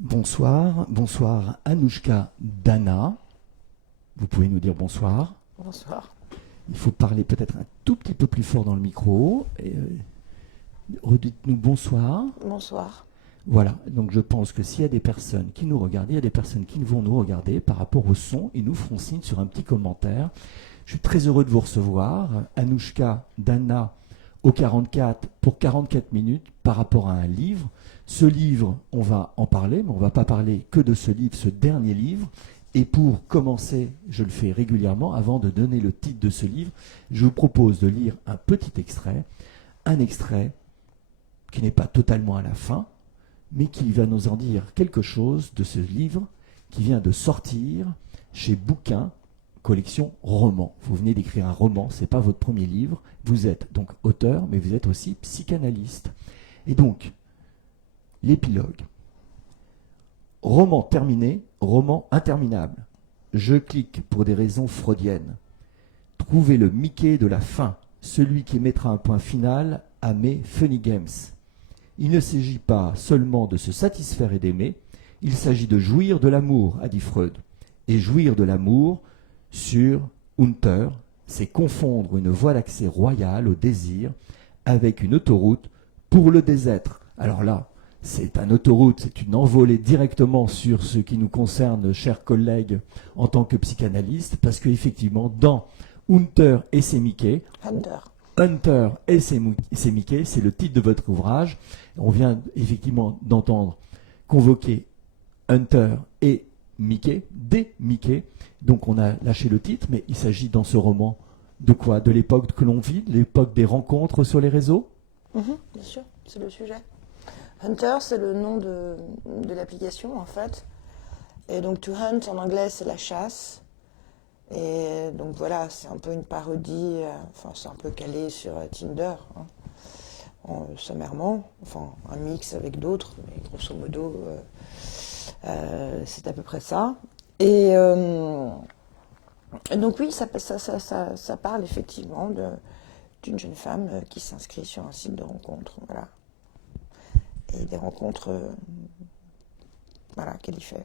Bonsoir, bonsoir Anouchka Dana. Vous pouvez nous dire bonsoir. Bonsoir. Il faut parler peut-être un tout petit peu plus fort dans le micro. Redites-nous bonsoir. Bonsoir. Voilà, donc je pense que s'il y a des personnes qui nous regardent, il y a des personnes qui vont nous regarder par rapport au son, ils nous feront signe sur un petit commentaire. Je suis très heureux de vous recevoir. Anouchka Dana au 44 pour 44 minutes par rapport à un livre. Ce livre, on va en parler, mais on ne va pas parler que de ce livre, ce dernier livre. Et pour commencer, je le fais régulièrement, avant de donner le titre de ce livre, je vous propose de lire un petit extrait, un extrait qui n'est pas totalement à la fin, mais qui va nous en dire quelque chose de ce livre qui vient de sortir chez Bouquin, collection roman. Vous venez d'écrire un roman, ce n'est pas votre premier livre. Vous êtes donc auteur, mais vous êtes aussi psychanalyste. Et donc, l'épilogue. Roman terminé, roman interminable. Je clique pour des raisons freudiennes. Trouvez le Mickey de la fin, celui qui mettra un point final à mes funny games. Il ne s'agit pas seulement de se satisfaire et d'aimer, il s'agit de jouir de l'amour, a dit Freud. Et jouir de l'amour, sur Hunter, c'est confondre une voie d'accès royale au désir avec une autoroute pour le désêtre. Alors là, c'est une autoroute, c'est une envolée directement sur ce qui nous concerne, chers collègues, en tant que psychanalystes, parce qu'effectivement, dans Hunter et ses Mickey, Hunter et ses Mickey, c'est le titre de votre ouvrage. On vient effectivement d'entendre convoquer Hunter et Mickey, des Mickey. Donc on a lâché le titre, mais il s'agit dans ce roman de quoi? De l'époque que l'on vit, l'époque des rencontres sur les réseaux? Bien sûr, c'est le sujet. Hunter, c'est le nom de l'application en fait. Et donc to hunt en anglais, c'est la chasse. Et donc voilà, c'est un peu une parodie, enfin c'est un peu calé sur Tinder, sommairement. Enfin un mix avec d'autres, mais grosso modo, c'est à peu près ça. Et donc oui, ça parle effectivement d'une jeune femme qui s'inscrit sur un site de rencontre, voilà. Et des rencontres, voilà, qu'elle y fait.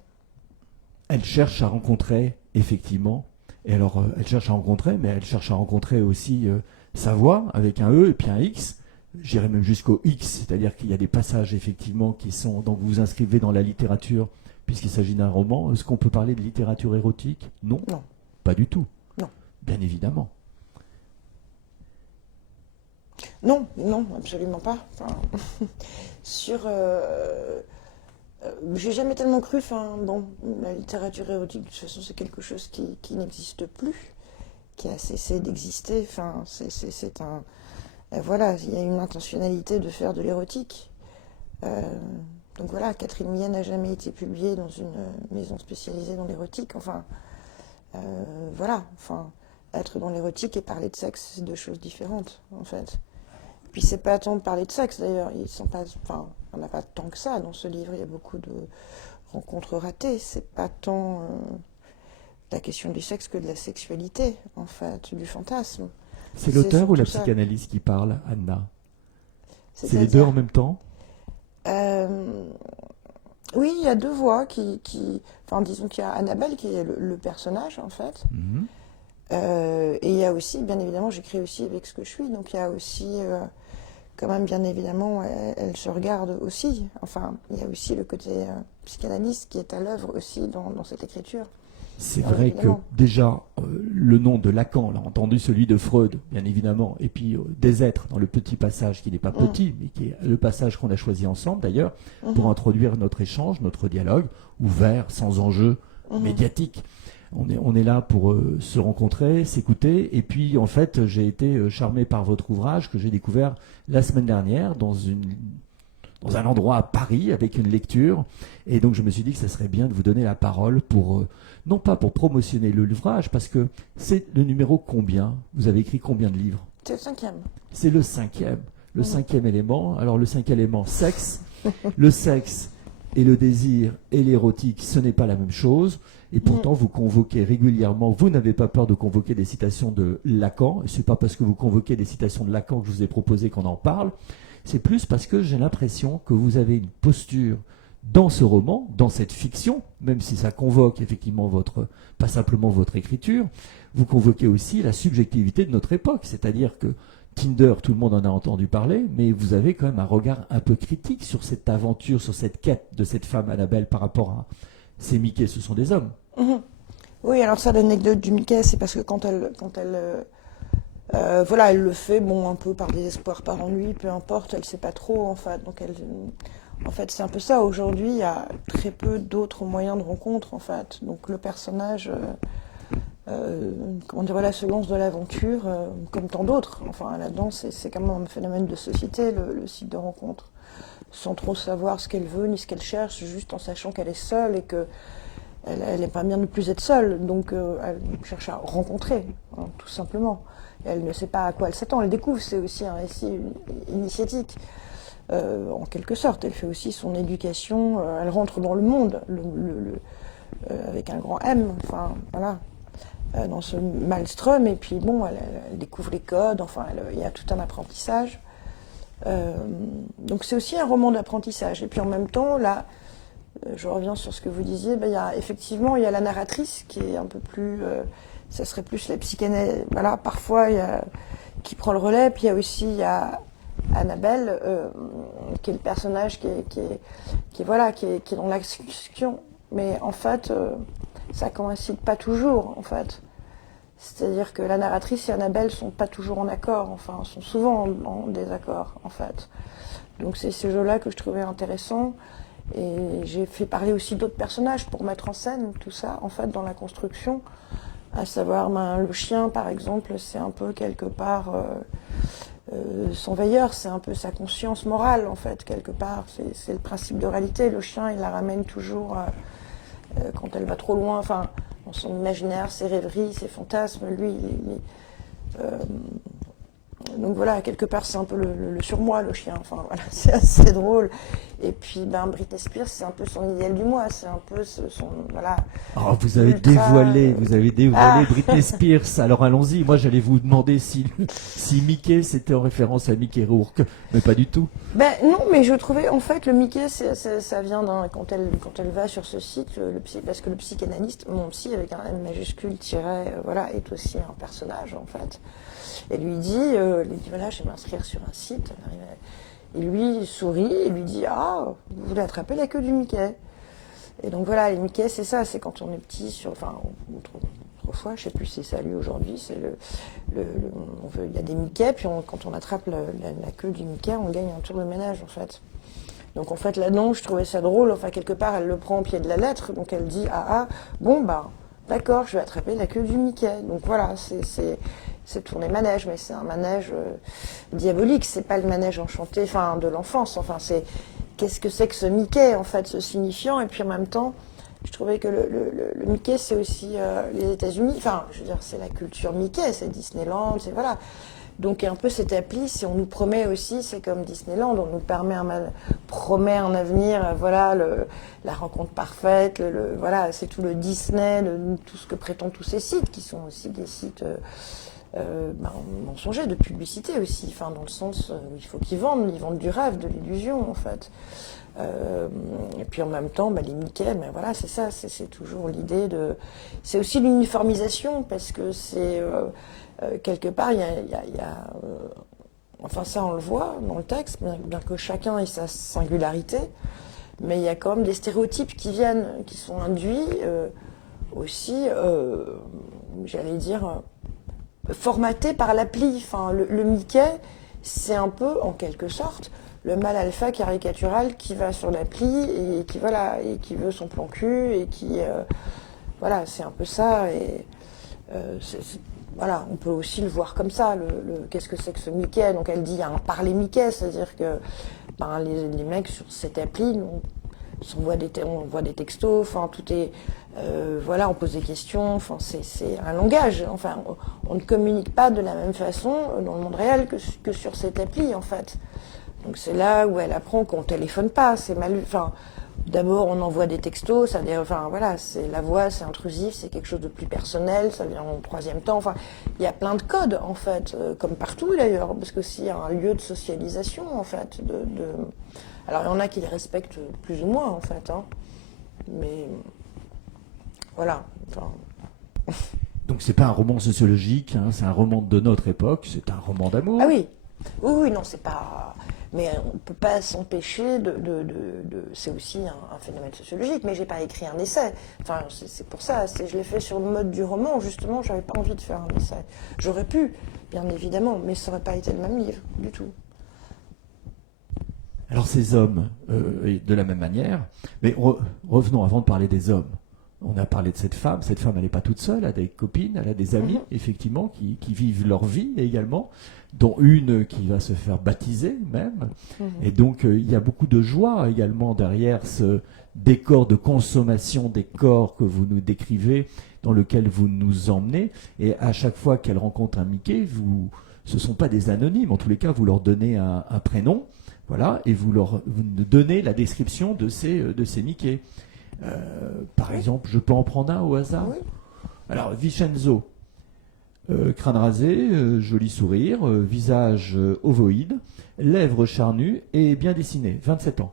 Elle cherche à rencontrer, effectivement. Et alors, elle cherche à rencontrer, mais elle cherche à rencontrer aussi sa voix, avec un E et puis un X. J'irai même jusqu'au X, c'est-à-dire qu'il y a des passages, effectivement, qui sont... Donc, vous vous inscrivez dans la littérature, puisqu'il s'agit d'un roman. Est-ce qu'on peut parler de littérature érotique? Non. Non. Pas du tout. Non. Bien évidemment. Non, non, absolument pas. Enfin, j'ai jamais tellement cru. Enfin, bon, la littérature érotique, de toute façon, c'est quelque chose qui n'existe plus, qui a cessé d'exister. Enfin, c'est un. Voilà, il y a une intentionnalité de faire de l'érotique. Donc voilà, Catherine Millet n'a jamais été publiée dans une maison spécialisée dans l'érotique. Enfin, voilà. Enfin, être dans l'érotique et parler de sexe, c'est deux choses différentes, en fait. Puis c'est pas tant de parler de sexe d'ailleurs, on n'a pas tant que ça dans ce livre, il y a beaucoup de rencontres ratées, c'est pas tant la question du sexe que de la sexualité, en fait, du fantasme. C'est l'auteur ou la psychanalyste qui parle, Anna? C'est les deux en même temps? Oui, il y a deux voix enfin disons qu'il y a Annabelle qui est le personnage en fait. Et il y a aussi, bien évidemment, j'écris aussi avec ce que je suis, donc il y a aussi, quand même, bien évidemment, elle se regarde aussi. Enfin, il y a aussi le côté psychanalyste qui est à l'œuvre aussi dans cette écriture. C'est vrai évidemment. Que déjà, le nom de Lacan, on a entendu celui de Freud, bien évidemment, et puis des êtres dans le petit passage qui n'est pas petit, mais qui est le passage qu'on a choisi ensemble d'ailleurs, pour introduire notre échange, notre dialogue, ouvert, sans enjeu médiatique. On est là pour se rencontrer, s'écouter. Et puis, en fait, j'ai été charmé par votre ouvrage que j'ai découvert la semaine dernière dans un endroit à Paris avec une lecture. Et donc, je me suis dit que ça serait bien de vous donner la parole pour, non pas pour promotionner l'ouvrage, parce que c'est le numéro combien? Vous avez écrit combien de livres? C'est le 5e. C'est le 5e. Le 5e élément. Alors, le 5e élément, sexe. Le sexe et le désir et l'érotique, ce n'est pas la même chose. Et pourtant, vous convoquez régulièrement, vous n'avez pas peur de convoquer des citations de Lacan. Ce n'est pas parce que vous convoquez des citations de Lacan que je vous ai proposé qu'on en parle. C'est plus parce que j'ai l'impression que vous avez une posture dans ce roman, dans cette fiction, même si ça convoque effectivement pas simplement votre écriture, vous convoquez aussi la subjectivité de notre époque. C'est-à-dire que Tinder, tout le monde en a entendu parler, mais vous avez quand même un regard un peu critique sur cette aventure, sur cette quête de cette femme Annabelle par rapport à ces Mickey, ce sont des hommes. Mhm. Oui, alors ça, l'anecdote du Mickey, c'est parce que voilà, elle le fait, bon, un peu par désespoir, par ennui, peu importe, elle sait pas trop, en fait. Donc, en fait, c'est un peu ça. Aujourd'hui, il y a très peu d'autres moyens de rencontre, en fait. Donc, le personnage, comment dire, voilà, se lance de l'aventure, comme tant d'autres. Enfin, là-dedans, c'est quand même un phénomène de société, le site de rencontre. Sans trop savoir ce qu'elle veut, ni ce qu'elle cherche, juste en sachant qu'elle est seule et que elle n'est pas bien de plus être seule. Donc, elle cherche à rencontrer, hein, tout simplement. Elle ne sait pas à quoi elle s'attend, elle découvre, c'est aussi un récit initiatique, en quelque sorte. Elle fait aussi son éducation, elle rentre dans le monde, avec un grand M, enfin voilà, dans ce maelstrom, et puis bon, elle découvre les codes, enfin il y a tout un apprentissage. Donc c'est aussi un roman d'apprentissage. Et puis en même temps, là, je reviens sur ce que vous disiez, effectivement, il y a la narratrice qui est un peu plus... ça serait plus la psychanalyse, voilà, parfois, qui prend le relais. Puis il y a Annabelle, qui est le personnage qui est dans l'action. Mais en fait, ça coïncide pas toujours, en fait. C'est-à-dire que la narratrice et Annabelle sont pas toujours en accord, enfin, sont souvent en désaccord, en fait. Donc c'est ce jeu-là que je trouvais intéressant. Et j'ai fait parler aussi d'autres personnages pour mettre en scène tout ça, en fait, dans la construction. À savoir, le chien, par exemple, c'est un peu quelque part son veilleur, c'est un peu sa conscience morale, en fait, quelque part. C'est le principe de réalité. Le chien, il la ramène toujours, quand elle va trop loin, enfin, dans son imaginaire, ses rêveries, ses fantasmes. Lui, donc voilà, quelque part, c'est un peu le surmoi, le chien. Enfin, voilà, c'est assez drôle. Et puis, Britney Spears, c'est un peu son idéal du moi. C'est un peu son, voilà. Oh, vous avez dévoilé Britney Spears. Alors allons-y. Moi, j'allais vous demander si Mickey, c'était en référence à Mickey Rourke, mais pas du tout. Non, mais je trouvais, en fait, le Mickey, ça vient quand elle va sur ce site, parce que le psychanalyste, mon psy avec un M majuscule tiré, voilà, est aussi un personnage, en fait. Et lui dit, voilà, je vais m'inscrire sur un site. Et lui, il sourit et lui dit, ah, vous voulez attraper la queue du Mickey. Et donc voilà, les Mickey, c'est ça, c'est quand on est petit, autrefois, je ne sais plus si c'est à lui aujourd'hui, c'est il y a des Mickey, puis quand on attrape la queue du Mickey, on gagne un tour de ménage, en fait. Donc en fait, là-dedans, je trouvais ça drôle, enfin, quelque part, elle le prend au pied de la lettre, donc elle dit, d'accord, je vais attraper la queue du Mickey. Donc voilà, c'est tourner manège, mais c'est un manège diabolique, c'est pas le manège enchanté, enfin, de l'enfance, enfin, c'est qu'est-ce que c'est que ce Mickey, en fait, ce signifiant, et puis en même temps, je trouvais que le Mickey, c'est aussi les États-Unis, enfin, je veux dire, c'est la culture Mickey, c'est Disneyland, c'est voilà. Donc un peu cette appli, si on nous promet aussi, c'est comme Disneyland, on nous promet un avenir, voilà, la rencontre parfaite, voilà, c'est tout le Disney, tout ce que prétendent tous ces sites, qui sont aussi des sites mensongers, de publicité aussi, enfin, dans le sens où il faut ils vendent du rêve, de l'illusion, en fait. Et puis en même temps, les Mickey, mais voilà, c'est ça, c'est toujours l'idée de... C'est aussi l'uniformisation, parce que c'est... quelque part, il y a enfin ça on le voit dans le texte, bien que chacun ait sa singularité, mais il y a quand même des stéréotypes qui sont induits aussi, j'allais dire, formatés par l'appli. Enfin, le Mickey, c'est un peu, en quelque sorte, le mâle alpha caricatural qui va sur l'appli et qui veut son plan cul et qui... voilà, c'est un peu ça. Et voilà, on peut aussi le voir comme ça. Qu'est-ce que c'est que ce Mickey? Donc elle dit, il y a un parler Mickey, c'est-à-dire que les mecs sur cette appli, on voit des textos, enfin tout est... voilà, on pose des questions, enfin c'est un langage. Enfin, on ne communique pas de la même façon dans le monde réel que sur cette appli, en fait. Donc c'est là où elle apprend qu'on ne téléphone pas, c'est mal... Enfin, d'abord, on envoie des textos, enfin voilà, la voix, c'est intrusif, c'est quelque chose de plus personnel, ça vient en troisième temps. Enfin, il y a plein de codes en fait, comme partout d'ailleurs, parce que c'est un lieu de socialisation en fait, Alors il y en a qui les respectent plus ou moins en fait, hein. Mais voilà. Enfin, Donc c'est pas un roman sociologique, hein, c'est un roman de notre époque, c'est un roman d'amour. ah oui, oui, non, c'est pas. Mais on ne peut pas s'empêcher c'est aussi un phénomène sociologique, mais j'ai pas écrit un essai. Enfin, c'est pour ça, je l'ai fait sur le mode du roman, justement, j'avais pas envie de faire un essai. J'aurais pu, bien évidemment, mais ça n'aurait pas été le même livre, du tout. Alors ces hommes, de la même manière, mais revenons avant de parler des hommes. On a parlé de cette femme elle n'est pas toute seule, elle a des copines, elle a des amis, effectivement, qui vivent leur vie également, dont une qui va se faire baptiser même. Et donc il y a beaucoup de joie également derrière ce décor de consommation des corps que vous nous décrivez, dans lequel vous nous emmenez. Et à chaque fois qu'elle rencontre un Mickey, ce ne sont pas des anonymes, en tous les cas, vous leur donnez un prénom. Voilà, et vous donnez la description de ces Mickey. Par exemple, je peux en prendre un au hasard. Oui. Alors, Vincenzo, crâne rasé, joli sourire, visage ovoïde, lèvres charnues et bien dessiné, 27 ans.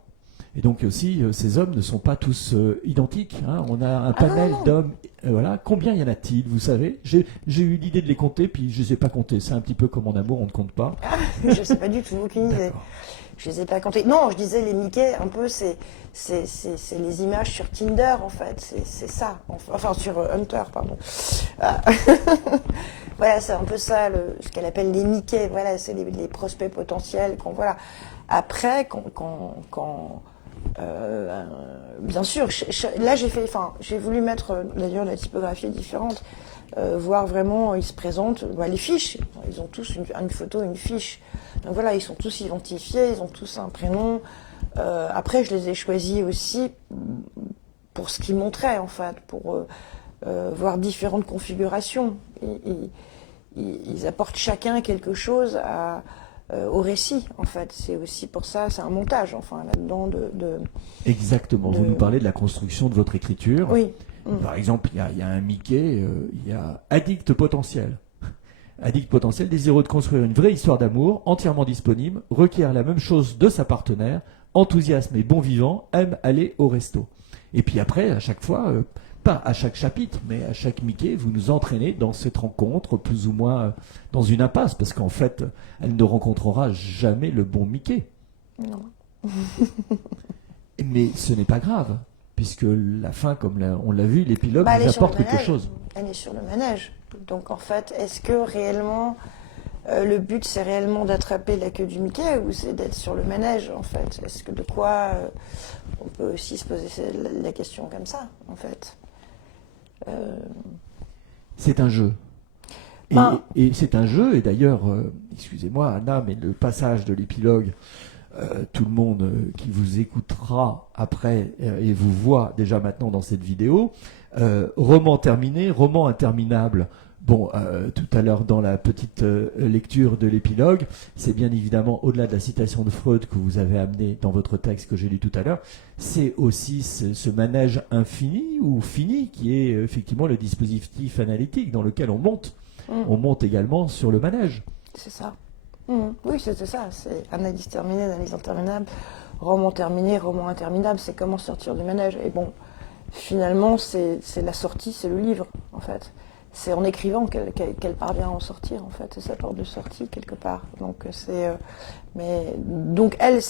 Et donc aussi, ces hommes ne sont pas tous identiques, hein. On a un panel d'hommes. Voilà. Combien y en a-t-il, vous savez? J'ai eu l'idée de les compter, puis je ne sais pas compter. C'est un petit peu comme en amour, on ne compte pas. Je ne sais pas du tout, aucune idée. Je les ai pas comptés. Non, je disais les Mickey, un peu, c'est les images sur Tinder, en fait. C'est ça. Enfin, sur Hunter, pardon. Voilà, c'est un peu ça, ce qu'elle appelle les Mickey. Voilà, c'est les prospects potentiels. Voilà. Après, bien sûr, là j'ai voulu mettre d'ailleurs la typographie différente, voir vraiment, ils se présentent, les fiches, ils ont tous une photo, une fiche. Donc voilà, ils sont tous identifiés, ils ont tous un prénom. Après, je les ai choisis aussi pour ce qu'ils montraient, en fait, pour voir différentes configurations. Ils apportent chacun quelque chose au récit, en fait. C'est aussi pour ça, c'est un montage, enfin, là-dedans Exactement, vous nous parlez de la construction de votre écriture. Oui. Par exemple, il y a un Mickey, il y a addict potentiel. Addict potentiel, désireux de construire une vraie histoire d'amour, entièrement disponible, requiert la même chose de sa partenaire, enthousiasme et bon vivant, aime aller au resto. Et puis après, à chaque fois, pas à chaque chapitre, mais à chaque Mickey, vous nous entraînez dans cette rencontre, plus ou moins dans une impasse, parce qu'en fait, elle ne rencontrera jamais le bon Mickey. Non. Mais ce n'est pas grave, puisque la fin, comme on l'a vu, l'épilogue nous apporte quelque chose. Elle est sur le manège. Donc en fait, est-ce que réellement, le but c'est réellement d'attraper la queue du Mickey ou c'est d'être sur le manège en fait? Est-ce que on peut aussi se poser la question comme ça en fait? C'est un jeu. Et c'est un jeu, et d'ailleurs, excusez-moi Anna, mais le passage de l'épilogue, tout le monde qui vous écoutera après et vous voit déjà maintenant dans cette vidéo, roman terminé, roman interminable. Bon, tout à l'heure dans la petite lecture de l'épilogue, c'est bien évidemment au-delà de la citation de Freud que vous avez amené dans votre texte que j'ai lu tout à l'heure, c'est aussi ce manège infini ou fini qui est effectivement le dispositif analytique dans lequel on monte. On monte également sur le manège. C'est ça. Oui, c'était ça. C'est analyse terminée, analyse interminable, roman terminé, roman interminable. C'est comment sortir du manège. Et bon, finalement, c'est la sortie, c'est le livre, en fait. C'est en écrivant qu'elle parvient à en sortir, en fait. C'est sa porte de sortie, quelque part. Donc, donc elle,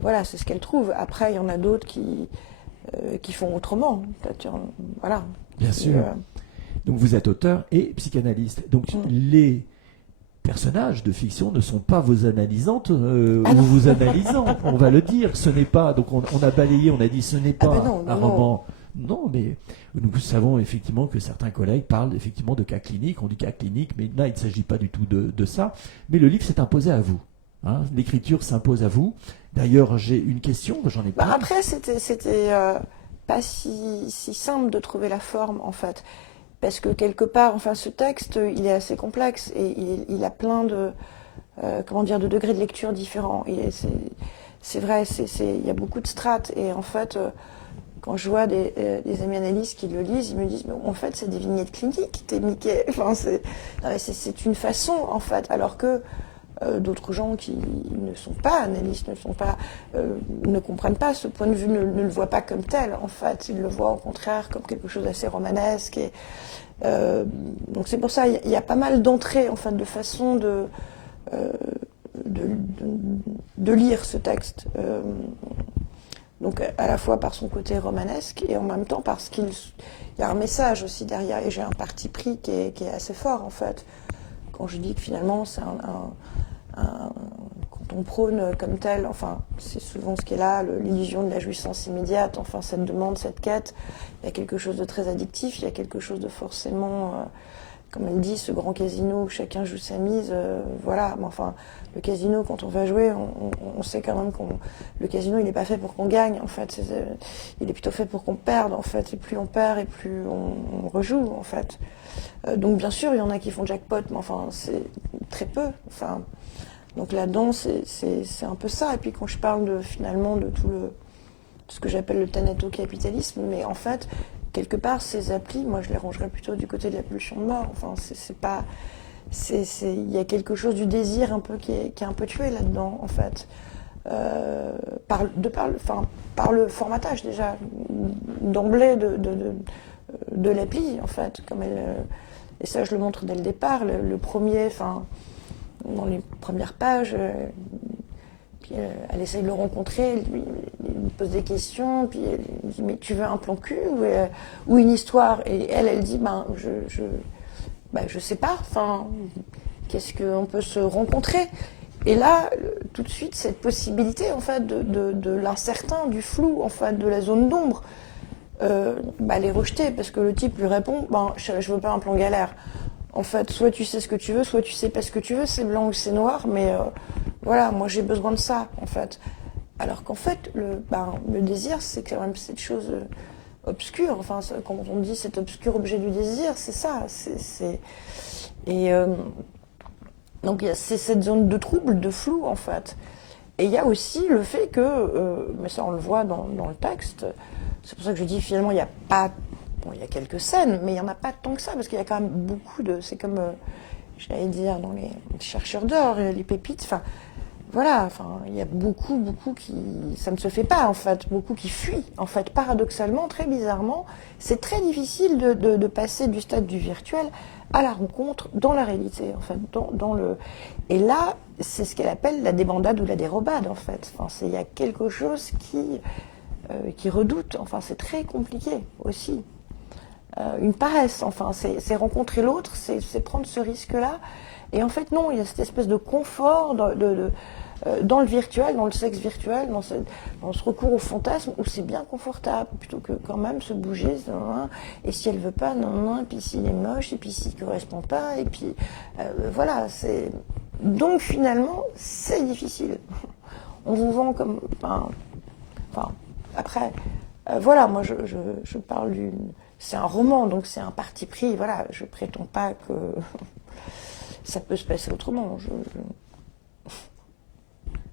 voilà, c'est ce qu'elle trouve. Après, il y en a d'autres qui font autrement. Voilà. Bien sûr. Donc, vous êtes auteur et psychanalyste. Donc, les personnages de fiction ne sont pas vos analysantes ou vos analysants, on va le dire. Ce n'est pas. Donc, on a balayé, on a dit ce n'est pas un roman. Non, mais nous savons effectivement que certains collègues parlent effectivement de cas cliniques, on dit cas cliniques, mais là, il ne s'agit pas du tout de ça. Mais le livre s'est imposé à vous. Hein. L'écriture s'impose à vous. D'ailleurs, j'ai une question, j'en ai pas. Après, c'était pas si simple de trouver la forme, en fait. Parce que quelque part, enfin, ce texte, il est assez complexe et il a plein de degrés de lecture différents. C'est vrai, il y a beaucoup de strates. Et en fait, quand je vois des amis analystes qui le lisent, ils me disent, mais en fait, c'est des vignettes cliniques, t'es Mickey. Enfin, c'est une façon, en fait. Alors que d'autres gens qui ne sont pas analystes, ne comprennent pas ce point de vue, ne le voient pas comme tel, en fait. Ils le voient au contraire comme quelque chose d'assez romanesque. Donc c'est pour ça, il y a pas mal d'entrées, en fait, de façon de lire ce texte. Donc à la fois par son côté romanesque et en même temps parce qu'il y a un message aussi derrière. Et j'ai un parti pris qui est assez fort, en fait. Quand je dis que finalement, c'est quand on prône comme tel, enfin, c'est souvent ce qui est là, l'illusion de la jouissance immédiate, enfin, cette demande, cette quête, il y a quelque chose de très addictif, il y a quelque chose de forcément, comme elle dit, ce grand casino où chacun joue sa mise, voilà, mais enfin, le casino, quand on va jouer, on sait quand même le casino, il n'est pas fait pour qu'on gagne, en fait, il est plutôt fait pour qu'on perde, en fait, et plus on perd, et plus on rejoue, en fait. Donc bien sûr, il y en a qui font jackpot, mais enfin, c'est très peu, enfin... Donc là-dedans, c'est un peu ça. Et puis quand je parle finalement de tout ce que j'appelle le thanatocapitalisme, mais en fait, quelque part, ces applis, moi je les rangerais plutôt du côté de la pulsion de mort. Enfin, c'est pas... Il y a quelque chose du désir un peu qui est un peu tué là-dedans, en fait. Par le formatage déjà, d'emblée de l'appli, en fait. Et ça, je le montre dès le départ. Le premier... dans les premières pages, puis elle essaye de le rencontrer, il lui pose des questions, puis elle lui dit mais tu veux un plan cul ou une histoire? Et elle dit je sais pas, enfin qu'est-ce qu'on peut se rencontrer? Et là, tout de suite, cette possibilité en fait de l'incertain, du flou, en fait, de la zone d'ombre, elle est rejetée parce que le type lui répond je veux pas un plan galère. En fait, soit tu sais ce que tu veux, soit tu sais pas ce que tu veux, c'est blanc ou c'est noir, mais voilà, moi j'ai besoin de ça, en fait. Alors qu'en fait, le désir, c'est quand même cette chose obscure, enfin, quand on dit cet obscur objet du désir, c'est ça. Donc c'est cette zone de trouble, de flou, en fait. Et il y a aussi le fait que, mais ça on le voit dans le texte, c'est pour ça que je dis finalement il n'y a pas... Bon, il y a quelques scènes, mais il n'y en a pas tant que ça, parce qu'il y a quand même beaucoup de... C'est comme, j'allais dire, dans les chercheurs d'or, les pépites, enfin, voilà, enfin, il y a beaucoup qui... Ça ne se fait pas, en fait, beaucoup qui fuient, en fait, paradoxalement, très bizarrement. C'est très difficile de passer du stade du virtuel à la rencontre dans la réalité, en fait, dans le... Et là, c'est ce qu'elle appelle la débandade ou la dérobade, en fait. Enfin, il y a quelque chose qui redoute, enfin, c'est très compliqué, aussi. Une paresse, enfin, c'est rencontrer l'autre, c'est prendre ce risque-là. Et en fait, non, il y a cette espèce de confort dans le virtuel, dans le sexe virtuel, dans ce recours au fantasme où c'est bien confortable, plutôt que quand même se bouger, et si elle veut pas, non, et puis s'il est moche, et puis s'il correspond pas, et puis voilà, c'est... Donc finalement, c'est difficile. On vous vend comme... Enfin, après, voilà, moi je parle d'une... C'est un roman, donc c'est un parti pris. Voilà, je prétends pas que ça peut se passer autrement.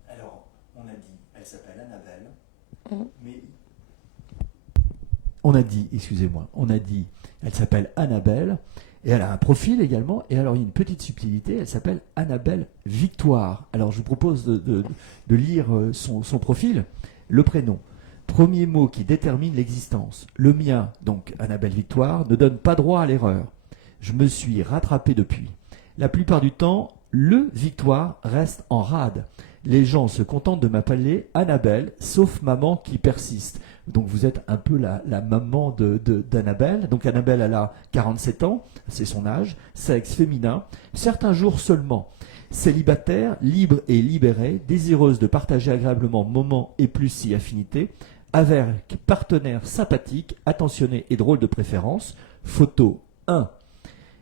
Alors, on a dit, elle s'appelle Annabelle, mais... On a dit, elle s'appelle Annabelle, et elle a un profil également, et alors il y a une petite subtilité, elle s'appelle Annabelle Victoire. Alors je vous propose de lire son profil, le prénom. Premier mot qui détermine l'existence. Le mien, donc Annabelle Victoire, ne donne pas droit à l'erreur. Je me suis rattrapé depuis. La plupart du temps, le Victoire reste en rade. Les gens se contentent de m'appeler Annabelle, sauf maman qui persiste. Donc vous êtes un peu la maman d'Annabelle. Donc Annabelle, elle a 47 ans, c'est son âge, sexe féminin, certains jours seulement. Célibataire, libre et libérée, désireuse de partager agréablement moments et plus si affinités, avec partenaire sympathique, attentionné et drôle de préférence. Photo 1.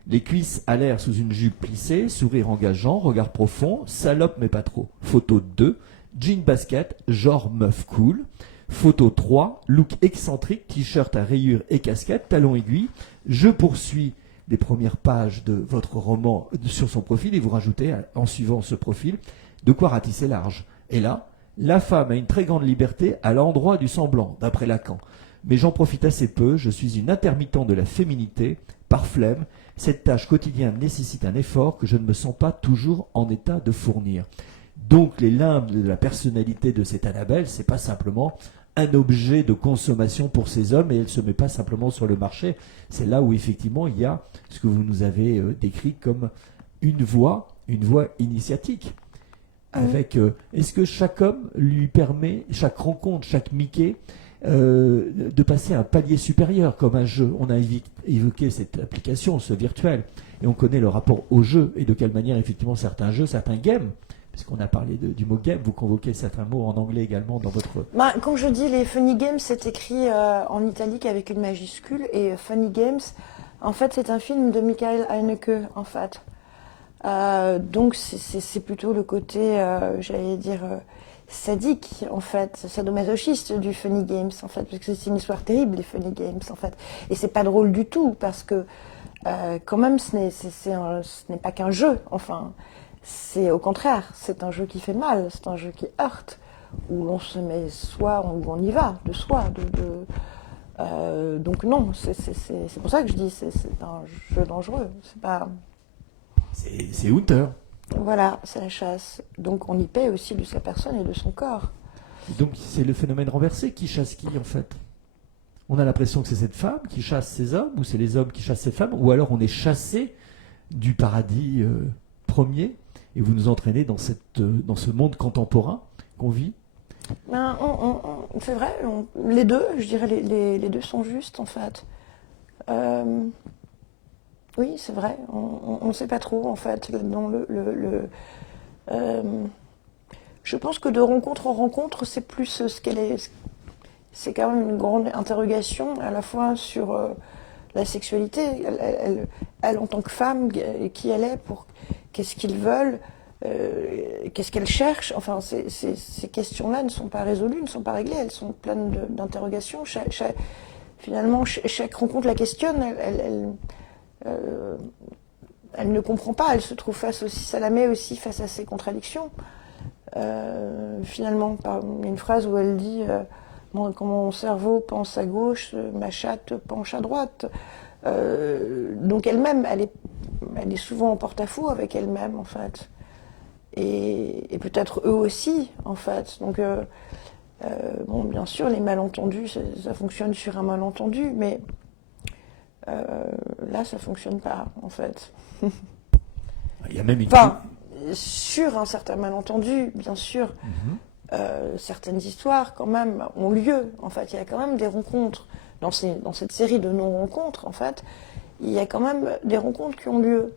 Les cuisses à l'air sous une jupe plissée, sourire engageant, regard profond, salope mais pas trop. Photo 2. Jean basket, genre meuf cool. Photo 3. Look excentrique, t-shirt à rayures et casquette, talons aiguilles. Je poursuis les premières pages de votre roman sur son profil et vous rajoutez, en suivant ce profil, de quoi ratisser large. Et là, la femme a une très grande liberté à l'endroit du semblant, d'après Lacan. Mais j'en profite assez peu, je suis une intermittente de la féminité, par flemme. Cette tâche quotidienne nécessite un effort que je ne me sens pas toujours en état de fournir. Donc les limbes de la personnalité de cette Annabelle, c'est pas simplement un objet de consommation pour ces hommes et elle ne se met pas simplement sur le marché. C'est là où effectivement il y a ce que vous nous avez décrit comme une voie initiatique. Avec, est-ce que chaque homme lui permet, chaque rencontre, chaque Mickey, de passer à un palier supérieur comme un jeu. On a évoqué cette application, ce virtuel, et on connaît le rapport au jeu et de quelle manière effectivement certains jeux, certains games, puisqu'on a parlé du mot game, vous convoquez certains mots en anglais également dans votre... Quand je dis les funny games, c'est écrit en italique avec une majuscule, et funny games, en fait c'est un film de Michael Haneke en fait. Donc c'est plutôt le côté, j'allais dire, sadique, en fait, sadomasochiste du Funny Games, en fait, parce que c'est une histoire terrible, les Funny Games, en fait. Et c'est pas drôle du tout, parce que, quand même, ce n'est pas qu'un jeu, enfin. C'est au contraire, c'est un jeu qui fait mal, c'est un jeu qui heurte, où l'on se met soi, où on y va, de soi, donc non, c'est pour ça que je dis, c'est un jeu dangereux, c'est pas... C'est Hunter. Voilà, c'est la chasse. Donc on y paie aussi de sa personne et de son corps. Donc c'est le phénomène renversé qui chasse qui en fait? On a l'impression que c'est cette femme qui chasse ces hommes, ou c'est les hommes qui chassent ces femmes, ou alors on est chassé du paradis premier, et vous nous entraînez dans ce monde contemporain qu'on vit. C'est vrai, les deux, je dirais les deux sont justes en fait. Oui, c'est vrai, on ne sait pas trop en fait. Je pense que de rencontre en rencontre, c'est plus ce qu'elle est. C'est quand même une grande interrogation à la fois sur la sexualité, elle en tant que femme, qui elle est, qu'est-ce qu'ils veulent, qu'est-ce qu'elle cherche. Enfin, ces questions-là ne sont pas résolues, ne sont pas réglées, elles sont pleines d'interrogations. Finalement, chaque rencontre la questionne, elle ne comprend pas, elle se trouve face aussi, ça la met aussi face à ses contradictions. Finalement, il y a une phrase où elle dit quand mon cerveau pense à gauche, ma chatte penche à droite. Donc elle-même, elle est souvent en porte-à-faux avec elle-même, en fait. Et peut-être eux aussi, en fait. Donc, bien sûr, les malentendus, ça fonctionne sur un malentendu, mais là, ça fonctionne pas, en fait. Il y a même une... Sur un certain malentendu, bien sûr, certaines histoires, quand même, ont lieu. En fait, il y a quand même des rencontres. Dans cette série de non-rencontres, en fait, il y a quand même des rencontres qui ont lieu.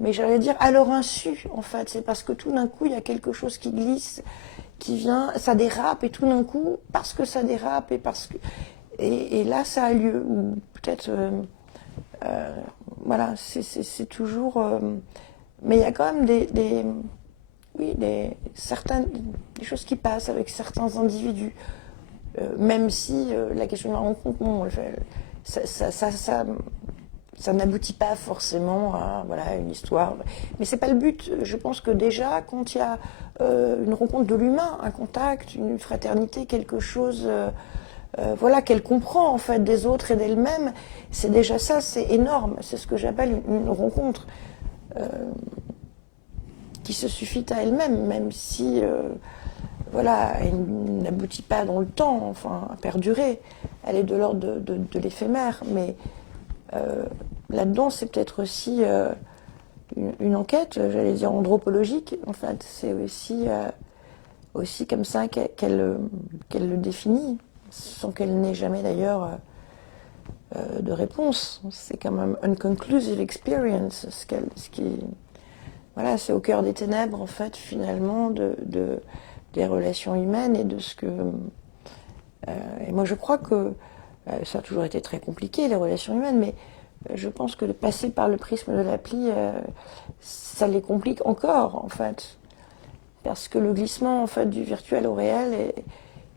Mais j'allais dire à leur insu, en fait. C'est parce que tout d'un coup, il y a quelque chose qui glisse, qui vient, ça dérape, et tout d'un coup, parce que ça dérape, et là, ça a lieu. Ou peut-être... voilà, c'est toujours... mais il y a quand même des choses qui passent avec certains individus. Même si la question de la rencontre, bon, ça n'aboutit pas forcément à une histoire. Mais c'est pas le but. Je pense que déjà, quand il y a une rencontre de l'humain, un contact, une fraternité, quelque chose qu'elle comprend en fait des autres et d'elle-même, c'est déjà ça, c'est énorme. C'est ce que j'appelle une rencontre qui se suffit à elle-même, même si elle n'aboutit pas dans le temps, enfin, à perdurer. Elle est de l'ordre de l'éphémère, mais là-dedans, c'est peut-être aussi une enquête, j'allais dire anthropologique, en fait. C'est aussi comme ça qu'elle le définit, sans qu'elle n'ait jamais d'ailleurs de réponse. C'est quand même unconclusive experience, c'est au cœur des ténèbres, en fait, finalement, des relations humaines et de ce que... et moi, je crois que ça a toujours été très compliqué, les relations humaines, mais je pense que de passer par le prisme de l'appli, ça les complique encore, en fait. Parce que le glissement, en fait, du virtuel au réel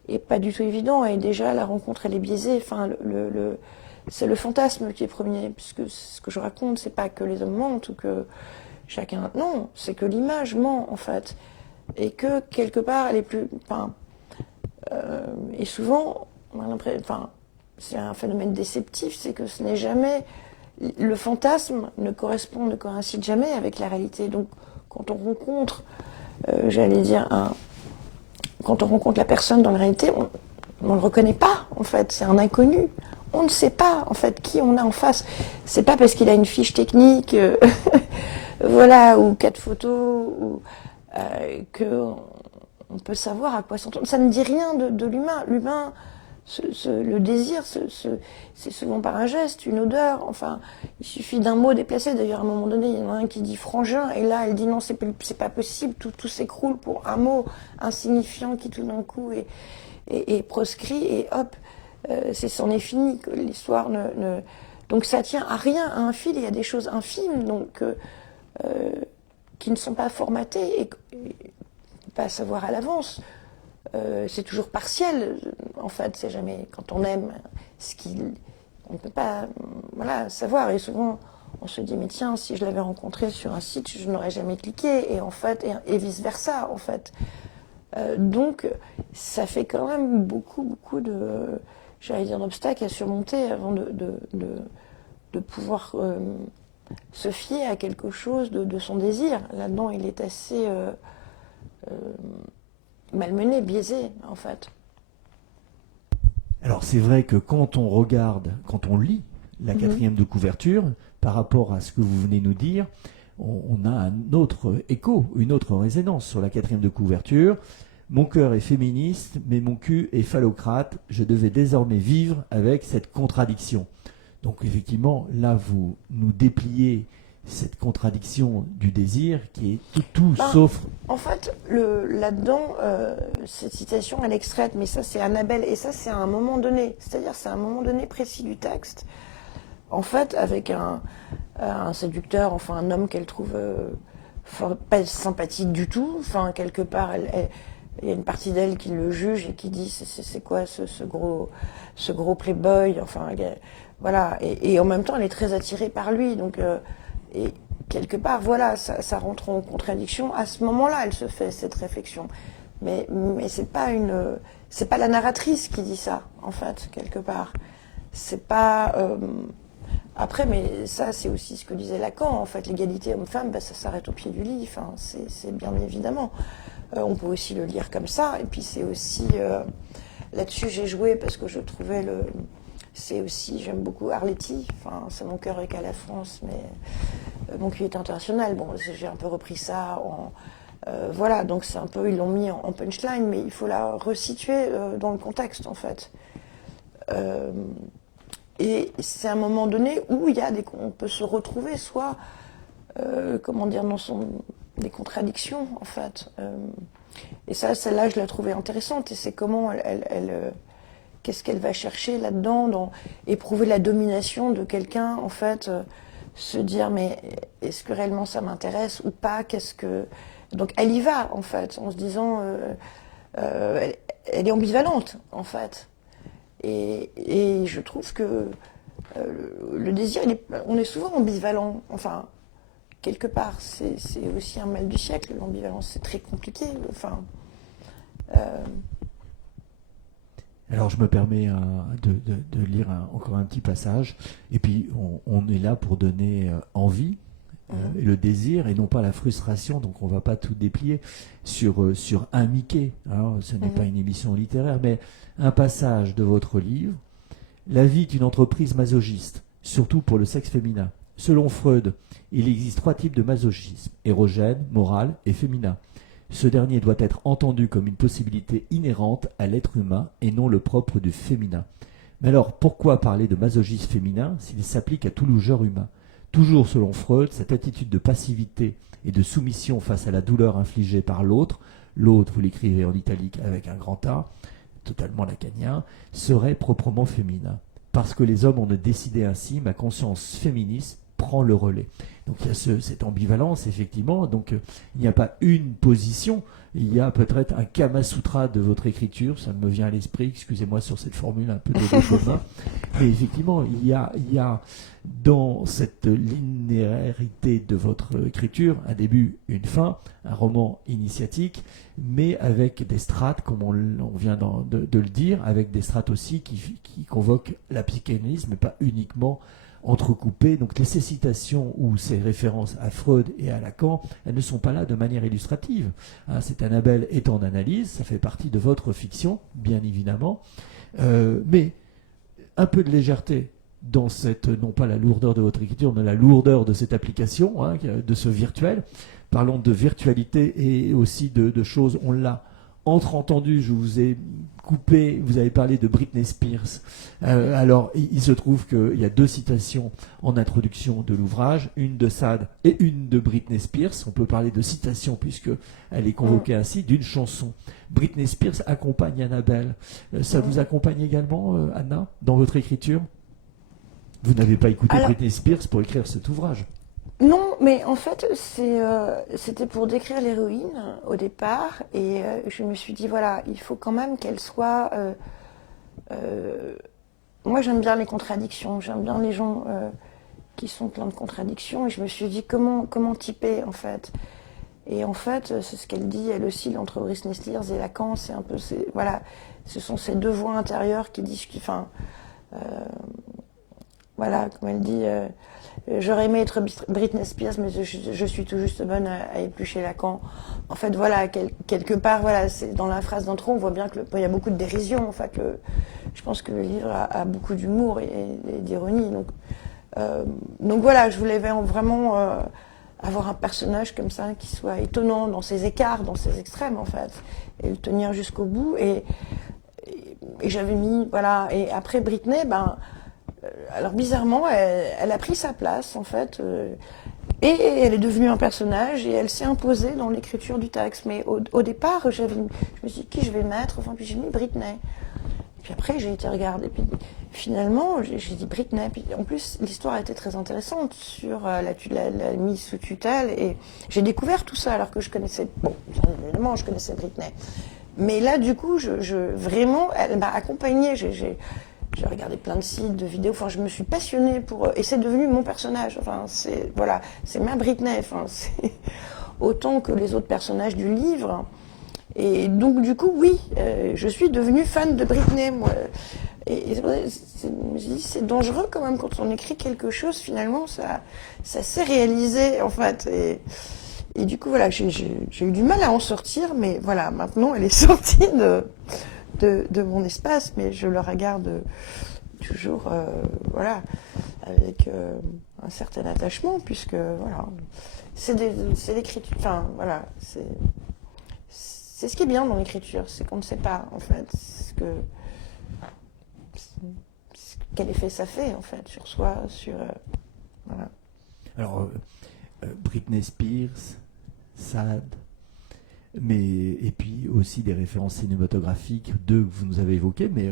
est pas du tout évident, et déjà, la rencontre, elle est biaisée. Enfin, c'est le fantasme qui est premier, puisque ce que je raconte, c'est pas que les hommes mentent ou que chacun... Non, c'est que l'image ment, en fait. Et que, quelque part, elle est plus... et souvent, c'est un phénomène déceptif, c'est que ce n'est jamais le fantasme ne coïncide jamais avec la réalité. Donc, quand on rencontre, quand on rencontre la personne dans la réalité, on ne le reconnaît pas, en fait. C'est un inconnu. On ne sait pas, en fait, qui on a en face. C'est pas parce qu'il a une fiche technique, voilà, ou 4 photos, ou qu'on peut savoir à quoi s'entendre. Ça ne dit rien de l'humain. L'humain, le désir, c'est souvent par un geste, une odeur. Enfin, il suffit d'un mot déplacé. D'ailleurs, à un moment donné, il y en a un qui dit frangin, et là, elle dit non, c'est pas possible. Tout s'écroule pour un mot insignifiant qui tout d'un coup est proscrit, et hop, c'en est fini. L'histoire donc ça tient à rien, à un fil. Il y a des choses infimes, donc qui ne sont pas formatées et pas à savoir à l'avance. C'est toujours partiel, en fait, c'est jamais quand on aime on ne peut pas savoir, et souvent on se dit mais tiens, si je l'avais rencontré sur un site, je n'aurais jamais cliqué, et en fait, et vice versa, en fait. Donc ça fait quand même beaucoup d'obstacles à surmonter avant de pouvoir se fier à quelque chose de son désir. Là-dedans, il est assez malmené, biaisé, en fait. Alors c'est vrai que quand on lit la 4e de couverture, par rapport à ce que vous venez nous dire, on a un autre écho, une autre résonance sur la 4e de couverture. Mon cœur est féministe, mais mon cul est phallocrate. Je devais désormais vivre avec cette contradiction. Donc effectivement, là, vous nous dépliez cette contradiction du désir qui est tout sauf... En fait, là-dedans, cette citation, elle est extraite, mais ça, c'est Annabelle, et ça, c'est à un moment donné. C'est-à-dire, c'est à un moment donné précis du texte. En fait, avec un séducteur, enfin, un homme qu'elle trouve pas sympathique du tout. Enfin, quelque part, il y a une partie d'elle qui le juge et qui dit c'est quoi ce gros playboy, enfin voilà, et en même temps elle est très attirée par lui, donc et quelque part voilà, ça rentre en contradiction. À ce moment-là, elle se fait cette réflexion, mais c'est pas la narratrice qui dit ça, en fait, quelque part. C'est pas après, mais ça, c'est aussi ce que disait Lacan, en fait, l'égalité homme-femme, ça s'arrête au pied du lit, enfin, c'est bien évidemment. On peut aussi le lire comme ça, et puis c'est aussi... là-dessus, j'ai joué parce que je trouvais c'est aussi, j'aime beaucoup Arletty, enfin, c'est Mon cœur est qu'à la France, mais Mon cul est international. Bon, j'ai un peu repris ça voilà, donc c'est un peu, ils l'ont mis en punchline, mais il faut la resituer dans le contexte, en fait. Et c'est un moment donné où on peut se retrouver, soit, comment dire, des contradictions, en fait. Et celle-là, je l'ai trouvée intéressante. Et c'est comment qu'est-ce qu'elle va chercher là-dedans, dans éprouver la domination de quelqu'un, en fait, se dire, mais est-ce que réellement ça m'intéresse ou pas? Donc elle y va, en fait, en se disant, elle est ambivalente, en fait. Et je trouve que le désir, on est souvent ambivalent, enfin... Quelque part, c'est aussi un mal du siècle, l'ambivalence, c'est très compliqué. Enfin, Alors je me permets de lire encore un petit passage, et puis on est là pour donner envie, et le désir, et non pas la frustration, donc on ne va pas tout déplier sur un Mickey. Alors, ce n'est pas une émission littéraire, mais un passage de votre livre. La vie est une entreprise masochiste, surtout pour le sexe féminin. Selon Freud, il existe 3 types de masochisme, érogène, moral et féminin. Ce dernier doit être entendu comme une possibilité inhérente à l'être humain et non le propre du féminin. Mais alors, pourquoi parler de masochisme féminin s'il s'applique à tout le genre humain? Toujours selon Freud, cette attitude de passivité et de soumission face à la douleur infligée par l'autre, vous l'écrivez en italique avec un grand A, totalement lacanien, serait proprement féminin. Parce que les hommes ont décidé ainsi, ma conscience féministe prend le relais. Donc il y a cette ambivalence, effectivement. Donc il n'y a pas une position, il y a peut-être un Kama Sutra de votre écriture, ça me vient à l'esprit, excusez-moi sur cette formule un peu de commun. Mais effectivement, il y a dans cette linéarité de votre écriture un début, une fin, un roman initiatique, mais avec des strates, comme on vient de le dire, avec des strates aussi qui convoquent la psychanalyse, mais pas uniquement entrecoupées. Donc ces citations ou ces références à Freud et à Lacan, elles ne sont pas là de manière illustrative. Hein, cette Annabelle est en analyse, ça fait partie de votre fiction, bien évidemment, mais un peu de légèreté dans cette, non pas la lourdeur de votre écriture, mais la lourdeur de cette application, hein, de ce virtuel. Parlons de virtualité et aussi de choses, on l'a entre-entendu, je vous ai coupé, vous avez parlé de Britney Spears. Alors, il se trouve qu'il y a 2 citations en introduction de l'ouvrage, une de Sade et une de Britney Spears. On peut parler de citation puisqu'elle est convoquée ainsi, d'une chanson. Britney Spears accompagne Annabelle. Ça vous accompagne également, Anna, dans votre écriture? Vous n'avez pas écouté Britney Spears pour écrire cet ouvrage? Non, mais en fait, c'était pour décrire l'héroïne au départ, et je me suis dit, voilà, il faut quand même qu'elle soit... moi, j'aime bien les contradictions, j'aime bien les gens qui sont pleins de contradictions, et je me suis dit, comment typer, en fait? Et en fait, c'est ce qu'elle dit, elle oscille entre Britney Spears et Lacan, c'est un peu... Voilà, ce sont ces 2 voix intérieures qui discutent... Enfin, voilà, comme elle dit... j'aurais aimé être Britney Spears, mais je suis tout juste bonne à éplucher Lacan. En fait, voilà, quelque part, voilà, c'est dans la phrase d'intro, on voit bien qu'il y a beaucoup de dérision. En fait, je pense que le livre a beaucoup d'humour et d'ironie. Donc voilà, je voulais vraiment avoir un personnage comme ça qui soit étonnant dans ses écarts, dans ses extrêmes, en fait, et le tenir jusqu'au bout. Et j'avais mis, voilà, et après Britney, alors bizarrement, elle a pris sa place en fait, et elle est devenue un personnage et elle s'est imposée dans l'écriture du texte. Mais au départ, je me suis dit qui je vais mettre, enfin puis j'ai mis Britney. Puis après j'ai été regarder, puis finalement j'ai dit Britney. Puis en plus l'histoire était très intéressante sur la mise sous tutelle et j'ai découvert tout ça alors que je connaissais, bon évidemment je connaissais Britney. Mais là du coup vraiment elle m'a accompagnée. J'ai regardé plein de sites, de vidéos. Enfin, je me suis passionnée et c'est devenu mon personnage. Enfin, c'est ma Britney. Enfin, c'est autant que les autres personnages du livre. Et donc, du coup, oui, je suis devenue fan de Britney, moi. Et je me suis dit, c'est dangereux quand même quand on écrit quelque chose. Finalement, ça s'est réalisé, en fait. Et du coup, voilà, j'ai eu du mal à en sortir, mais voilà, maintenant, elle est sortie de mon espace, mais je le regarde toujours voilà, avec un certain attachement, puisque voilà, c'est l'écriture, enfin voilà, c'est ce qui est bien dans l'écriture, c'est qu'on ne sait pas en fait quel effet ça fait en fait sur soi, voilà. Alors Britney Spears, Sade, et puis aussi des références cinématographiques, 2 que vous nous avez évoquées, mais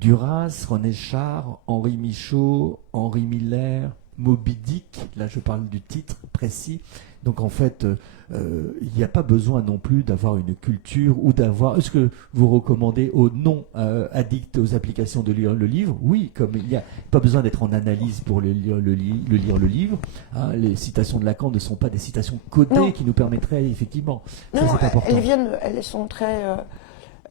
Duras, René Char, Henri Michaud, Henri Miller, Moby Dick, là je parle du titre précis. Donc en fait, il n'y a pas besoin non plus d'avoir une culture ou d'avoir... Est-ce que vous recommandez aux non-addicts aux applications de lire le livre? Oui, comme il n'y a pas besoin d'être en analyse pour lire le livre. Hein, les citations de Lacan ne sont pas des citations codées qui nous permettraient effectivement... Non, elles sont très...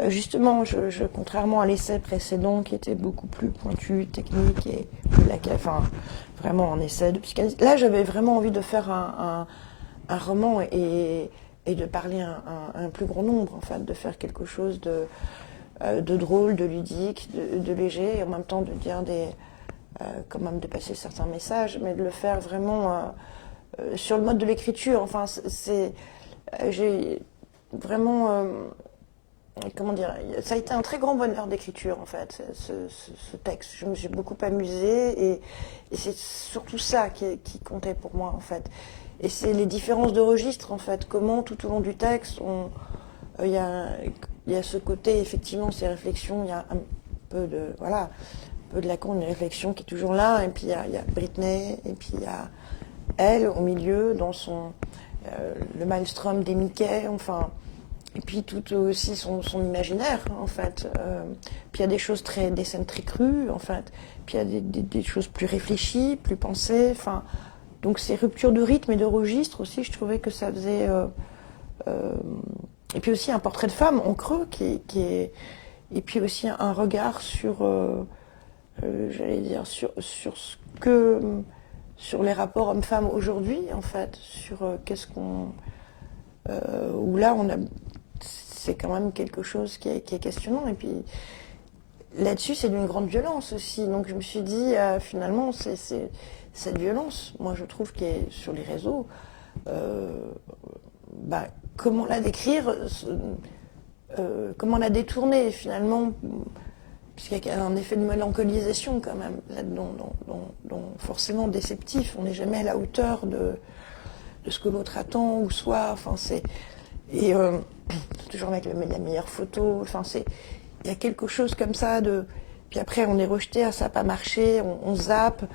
justement, contrairement à l'essai précédent qui était beaucoup plus pointu, technique et enfin, vraiment un essai de psychanalyse, là j'avais vraiment envie de faire un roman et de parler à un plus grand nombre, en fait, de faire quelque chose de drôle, de ludique, de léger, et en même temps de dire quand même de passer certains messages, mais de le faire vraiment sur le mode de l'écriture. Enfin, j'ai vraiment... comment dire, ça a été un très grand bonheur d'écriture en fait, ce texte. Je me suis beaucoup amusée et c'est surtout ça qui comptait pour moi en fait. Et c'est les différences de registres en fait, comment tout au long du texte, il y a ce côté, effectivement, ces réflexions, il y a un peu de Lacan, une réflexion qui est toujours là, et puis il y a Britney, et puis il y a elle au milieu, dans le maelstrom des Mickey, enfin... Et puis tout aussi son imaginaire, en fait. Puis il y a des scènes très crues, en fait. Puis il y a des choses plus réfléchies, plus pensées. Enfin, donc ces ruptures de rythme et de registre aussi, je trouvais que ça faisait... et puis aussi un portrait de femme en creux qui est... Et puis aussi un regard sur j'allais dire, sur les rapports hommes-femmes aujourd'hui, en fait, sur qu'est-ce qu'on... où là, c'est quand même quelque chose qui est questionnant. Et puis, là-dessus, c'est d'une grande violence aussi. Donc, je me suis dit, finalement, c'est cette violence, moi, je trouve, qui est sur les réseaux. Comment la décrire, comment la détourner, finalement, puisqu'il y a un effet de mélancolisation, quand même, là-dedans, forcément déceptif. On n'est jamais à la hauteur de ce que l'autre attend ou soit. Enfin, et toujours avec la meilleure photo. Enfin, il y a quelque chose comme ça de... Puis après, on est rejeté, ça n'a pas marché, on zappe.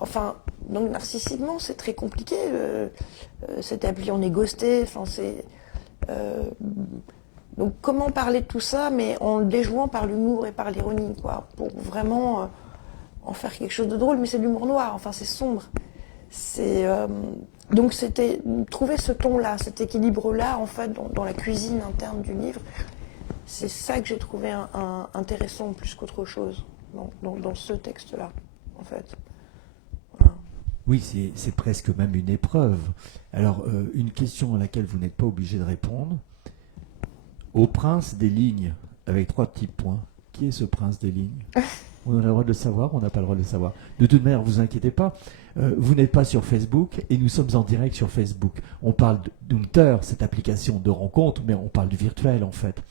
Enfin, donc narcissiquement, c'est très compliqué. Cette appli, on est ghosté. Enfin, donc comment parler de tout ça, mais en le déjouant par l'humour et par l'ironie, quoi, pour vraiment en faire quelque chose de drôle. Mais c'est de l'humour noir, enfin, c'est sombre. Donc c'était trouver ce ton-là, cet équilibre-là, en fait, dans la cuisine interne du livre. C'est ça que j'ai trouvé intéressant plus qu'autre chose dans ce texte-là, en fait. Voilà. Oui, c'est presque même une épreuve. Alors, une question à laquelle vous n'êtes pas obligé de répondre. Au prince des lignes, avec 3 petits points, qui est ce prince des lignes? On a le droit de le savoir, on n'a pas le droit de le savoir. De toute manière, vous inquiétez pas, vous n'êtes pas sur Facebook et nous sommes en direct sur Facebook. On parle d'Hunter, cette application de rencontre, mais on parle du virtuel en fait.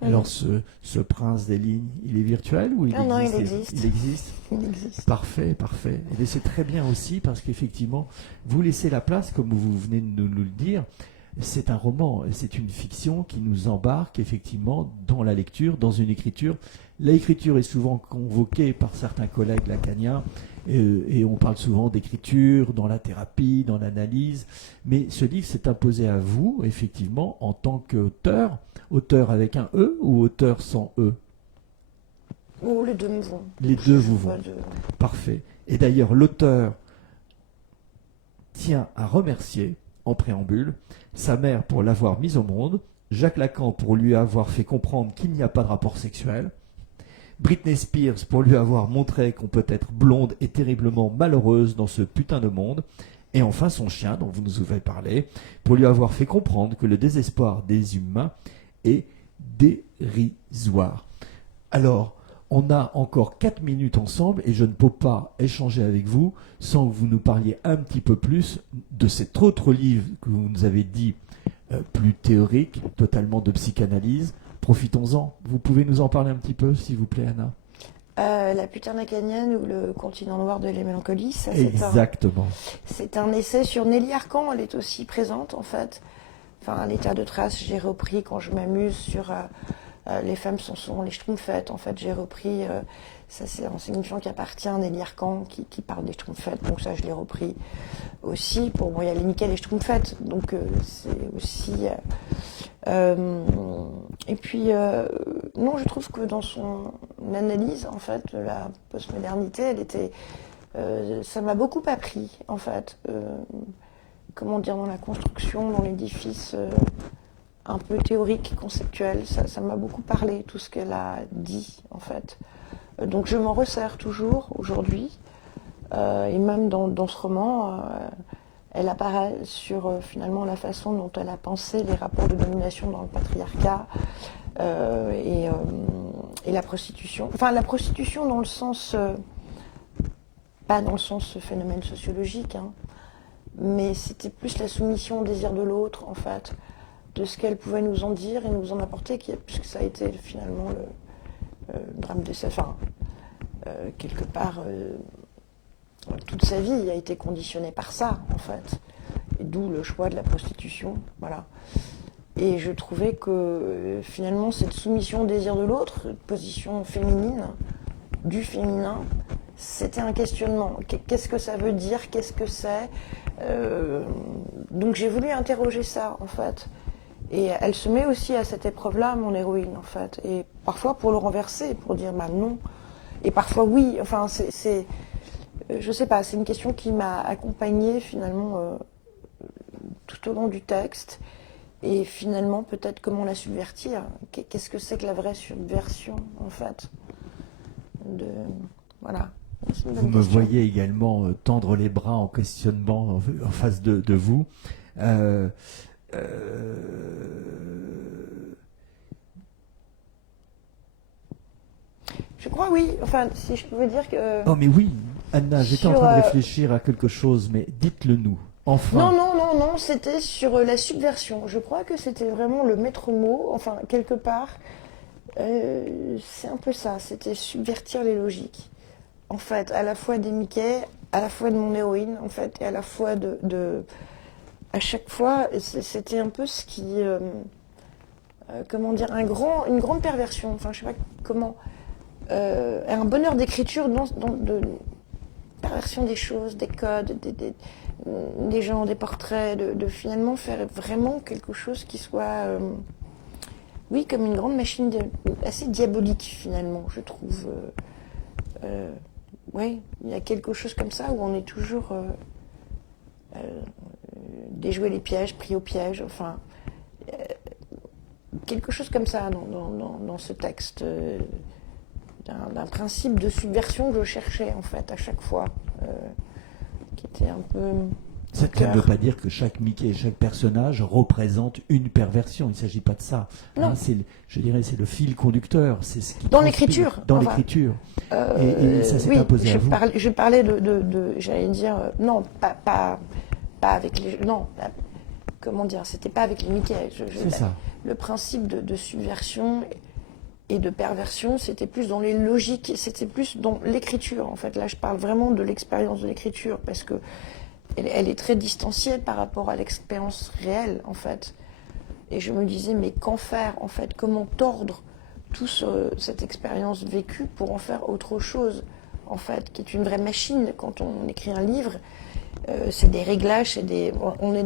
Alors ce prince des lignes, il est virtuel ou il existe? Non, il existe. Il existe. Il existe. Parfait, parfait. Et c'est très bien aussi parce qu'effectivement, vous laissez la place, comme vous venez de nous le dire. C'est un roman, c'est une fiction qui nous embarque effectivement dans la lecture, dans une écriture. L'écriture est souvent convoquée par certains collègues lacaniens et on parle souvent d'écriture dans la thérapie, dans l'analyse. Mais ce livre s'est imposé à vous, effectivement, en tant qu'auteur, auteur avec un E ou auteur sans E? Oh, les deux me vont. Les deux vous vont. Parfait. Et d'ailleurs, l'auteur tient à remercier, en préambule, sa mère pour l'avoir mise au monde, Jacques Lacan pour lui avoir fait comprendre qu'il n'y a pas de rapport sexuel, Britney Spears pour lui avoir montré qu'on peut être blonde et terriblement malheureuse dans ce putain de monde, et enfin son chien dont vous nous avez parlé, pour lui avoir fait comprendre que le désespoir des humains est dérisoire. Alors, on a encore 4 minutes ensemble et je ne peux pas échanger avec vous sans que vous nous parliez un petit peu plus de cet autre livre que vous nous avez dit plus théorique, totalement de psychanalyse. Profitons-en. Vous pouvez nous en parler un petit peu, s'il vous plaît, Anna? La putain lacanienne ou le continent noir de la mélancolie, ça Exactement. C'est un essai sur Nelly Arcan, elle est aussi présente en fait. Enfin, l'état de trace, j'ai repris quand je m'amuse sur les femmes sont les schtroumpfettes. En fait, j'ai repris, ça c'est une émission qui appartient à Nelly Arcan qui parle des schtroumpfettes, donc ça je l'ai repris aussi. Bon, il y a les Nickel et schtroumpfettes, donc c'est aussi... et puis, non, je trouve que dans son analyse, en fait, de la postmodernité, elle était... ça m'a beaucoup appris, en fait. Comment dire, dans la construction, dans l'édifice un peu théorique, conceptuel, ça m'a beaucoup parlé, tout ce qu'elle a dit, en fait. Donc je m'en resserre toujours, aujourd'hui. Et même dans ce roman... elle apparaît sur finalement la façon dont elle a pensé les rapports de domination dans le patriarcat et la prostitution. Enfin, la prostitution dans le sens, pas dans le sens phénomène sociologique, hein, mais c'était plus la soumission au désir de l'autre, en fait, de ce qu'elle pouvait nous en dire et nous en apporter, puisque ça a été finalement le drame de sa fin. Quelque part... toute sa vie a été conditionnée par ça, en fait. Et d'où le choix de la prostitution, voilà. Et je trouvais que, finalement, cette soumission au désir de l'autre, position féminine, du féminin, c'était un questionnement. Qu'est-ce que ça veut dire? Qu'est-ce que c'est? Donc j'ai voulu interroger ça, en fait. Et elle se met aussi à cette épreuve-là, mon héroïne, en fait. Et parfois pour le renverser, pour dire, bah non. Et parfois oui, enfin, je sais pas, c'est une question qui m'a accompagnée finalement tout au long du texte. Et finalement, peut-être comment la subvertir. Qu'est-ce que c'est que la vraie subversion, en fait, Voilà. C'est une Vous bonne me question. voyez également tendre les bras en questionnement en face de vous. Euh, euh, Je crois, oui. Enfin, si je pouvais dire que... Oh mais oui, Anna, j'étais en sur, train de réfléchir à quelque chose, mais dites-le nous. Non, Enfin. non, non, non, c'était sur la subversion. Je crois que c'était vraiment le maître mot. Enfin, quelque part, c'est un peu ça. C'était subvertir les logiques. En fait, à la fois des Mickey, à la fois de mon héroïne, en fait, et à la fois à chaque fois, c'était un peu ce qui... comment dire, une grande perversion. Enfin, je sais pas comment... un bonheur d'écriture de perversion des choses, des codes, des gens, des portraits, de finalement faire vraiment quelque chose qui soit, oui, comme une grande machine assez diabolique finalement, je trouve. Oui, il y a quelque chose comme ça où on est toujours déjouer les pièges, pris au piège, enfin, quelque chose comme ça dans ce texte. D'un principe de subversion que je cherchais en fait à chaque fois, qui était un peu Ça ne veut pas dire que chaque Mickey et chaque personnage représente une perversion. Il ne s'agit pas de ça. Hein, je dirais c'est le fil conducteur. C'est ce qui dans l'écriture. Dans l'écriture. Et ça s'est oui, imposé à vous. Je parlais j'allais dire, non, pas avec les... Non, comment dire, c'était pas avec les Mickey. C'est ça. Le principe de subversion et de perversion, c'était plus dans les logiques, c'était plus dans l'écriture. En fait, là, je parle vraiment de l'expérience de l'écriture, parce que elle est très distanciée par rapport à l'expérience réelle, en fait. Et je me disais, mais qu'en faire, en fait? Comment tordre toute cette expérience vécue pour en faire autre chose, en fait, qui est une vraie machine. Quand on écrit un livre, c'est des réglages, on est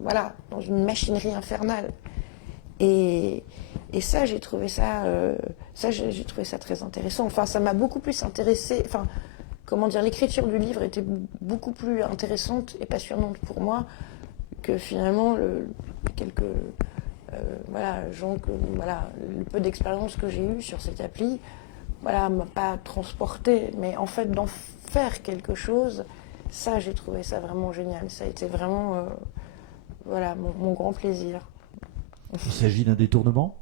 voilà, dans une machinerie infernale. Et ça, j'ai trouvé ça, j'ai trouvé ça très intéressant. Enfin, ça m'a beaucoup plus intéressé. Enfin, comment dire, l'écriture du livre était beaucoup plus intéressante et passionnante pour moi que finalement voilà, le peu d'expérience que j'ai eu sur cette appli, voilà, m'a pas transporté. Mais en fait, d'en faire quelque chose, ça, j'ai trouvé ça vraiment génial. Ça a été vraiment, voilà, mon grand plaisir. Il s'agit d'un détournement?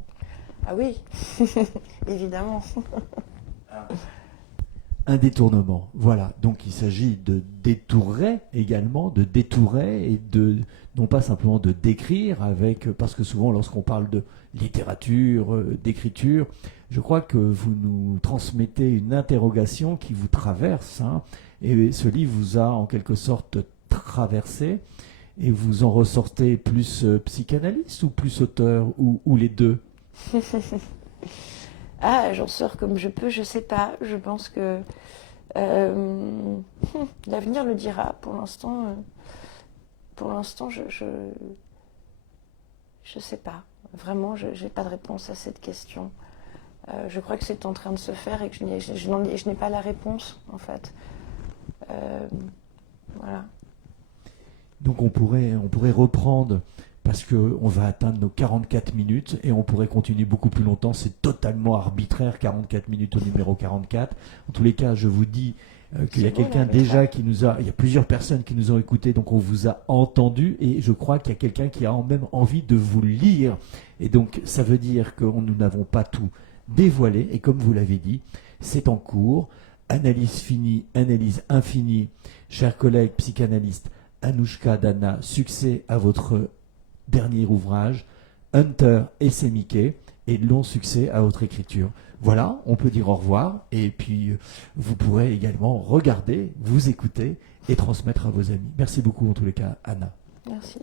Ah oui, évidemment. Un détournement, voilà. Donc il s'agit de détourer également, de détourer et non pas simplement de décrire parce que souvent lorsqu'on parle de littérature, d'écriture, je crois que vous nous transmettez une interrogation qui vous traverse, hein, et ce livre vous a en quelque sorte traversé. Et vous en ressortez plus psychanalyste ou plus auteur ou les deux? Ah, j'en sors comme je peux, je sais pas. Je pense que l'avenir le dira. Pour l'instant, je sais pas. Vraiment, je n'ai pas de réponse à cette question. Je crois que c'est en train de se faire et que je n'ai pas la réponse, en fait. Voilà. Donc on pourrait reprendre, parce qu'on va atteindre nos 44 minutes et on pourrait continuer beaucoup plus longtemps. C'est totalement arbitraire, 44 minutes au numéro 44. En tous les cas, je vous dis qu'il y a quelqu'un déjà il y a plusieurs personnes qui nous ont écoutés, donc on vous a entendu et je crois qu'il y a quelqu'un qui a même envie de vous lire. Et donc ça veut dire que nous n'avons pas tout dévoilé et comme vous l'avez dit, c'est en cours. Analyse finie, analyse infinie. Chers collègues psychanalystes, Anouchka Dana, succès à votre dernier ouvrage, Hunter et ses Mickey, et long succès à votre écriture. Voilà, on peut dire au revoir, et puis vous pourrez également regarder, vous écouter et transmettre à vos amis. Merci beaucoup en tous les cas, Anna. Merci.